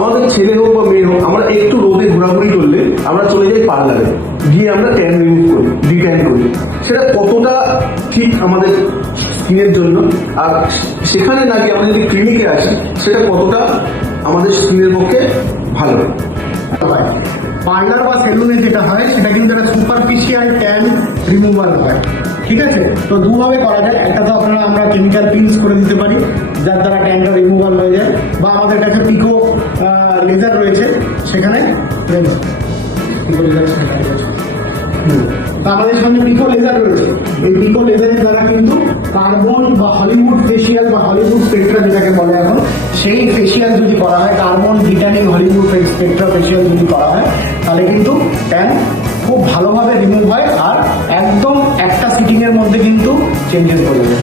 আমাদের ছেলে হোক বা মেয়ে হোক, আমরা একটু রোদে ঘোরাঘুরি করলে আমরা চলে যাই পার্লারে, গিয়ে আমরা ট্যান রিমুভ করি, ডিট্যান করি। সেটা কতটা ঠিক আমাদের স্কিনের জন্য, আর সেখানে না গিয়ে আমরা যদি ক্লিনিকে আসি সেটা কতটা আমাদের স্কিনের পক্ষে ভালো। পার্লার বা সেলুনে যেটা হয় সেটা কিন্তু একটা সুপারফিশিয়াল ট্যান রিমুভাল হয়, ঠিক আছে? তো দুভাবে করা যায়। একটা তো আমরা কেমিক্যাল পিলস করে দিতে পারি, যার দ্বারা ট্যানটা রিমুভাল হয়ে যায়, বা আমাদের কাছে পিকো লেজার রয়েছে, সেখানে পিকো লেজার আমাদের সামনে পিকো লেজার রয়েছে। এই পিকো লেজারের দ্বারা কিন্তু কার্বন বা হলিউড ফেসিয়াল বা হলিউড স্পেকট্রা যেটাকে বলে এখন, সেই ফেসিয়াল যদি করা হয়, carbon vitamin Hollywood Spectra facial যদি করা হয়, তাহলে কিন্তু ট্যান খুব ভালোভাবে রিমুভ হয় আর একদম একটা সিটিং এর মধ্যে কিন্তু চেঞ্জেস করে যায়।